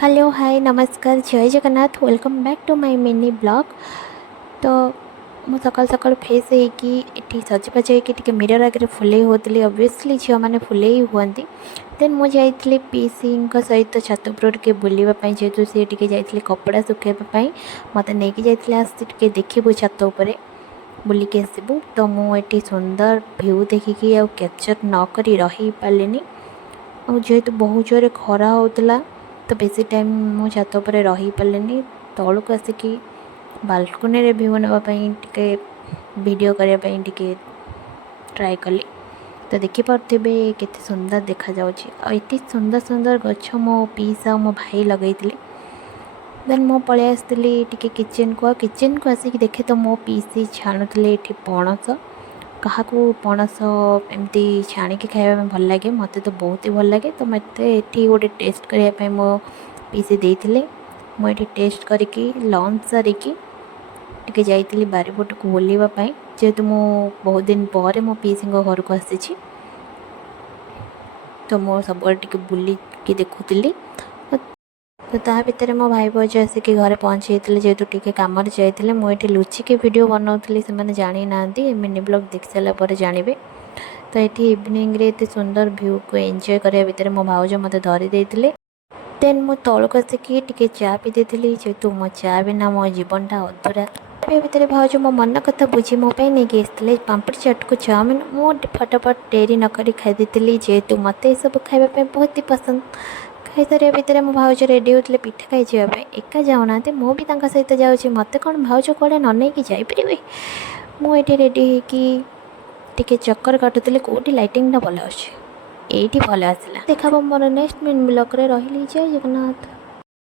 Hello hi नमस्कार जय Jagannath welcome back to my mini blog. तो मु सकाल सकाल फ्रेश होगी ये सजबाज होकर मिरर आगे फुले होती ऑब्वियसली झील मैंने फुले ही हुए। देन मुझे पीसी सहित छात उपर टे बुलवाई जेहेतु सी टे जाइए कपड़ा सुखाई मत नहीं जाइए देखू छात उपर बुलिकी आसबू। तो मुझे सुंदर भ्यू देखिकी आ कैप्चर नक रही पारे जेहेतु बहुत जोर खरा होता तो बेसी टाइम मु छात उपर रही पारे तौक आसिकी बालकनी भ्यू नापी वीडियो करने ट्राए कली। तो देखिपे केते सुंदर देखा जाती सुंदर सुंदर गछ मो पीसा मो भाई लगे। देन मु पलि आसती टे किचन को आसिक देखे तो मो पीसी छाणुले ये पणस क्या पणस एमती छाणिकी खाया भल लगे मत तो बहुत ही भल लगे। तो मत ये गोटे टेस्ट करने मो पीसी देते मुझे टेस्ट करके लंच सारिकी टे जाइली बारीपट को बुलवाई जेहेतु मु बहुत दिन पर मो पीसी घर को आसी तो मो सब टे बुलिकी देखुली। तो ता भितर मो भाई भाज आसिक घरे पहुँची जेहेतु टे कम जाते मुझे लुचिकी वीडियो बनाऊली से जानी ना मिनी ब्लॉग देख सारापर जानवे। तो ये इवनिंग रे एत सुंदर भ्यू को एंजॉय करने भितर मो भाउज मत धरी देते। देन मु तौक आसिकी टे चा पी देती जेहेतु मो चा बिना मो जीवनटा अधूरा। भितर भाउज मो मन कथा बुझी मोप नहीं आसते पापड़ चाट को चाउमिन मु फटाफट डेरी नक खाई जेहेतु मत सब खावाई बहुत ही पसंद। खाई सारे भितर मो भाउज रेडी होते पिठा खाई जावाई एका जाऊना मु भी सहित जाऊँगी मत कौन भाउज कौड़े न नहीं जापरि मुझे रेडी होके चक्कर काटुली कौटी लाइटिंग भल अच्छे ये भल आसला देखा मोर नेक्स्ट मिनी ब्लॉग रे रही जय जगन्नाथ।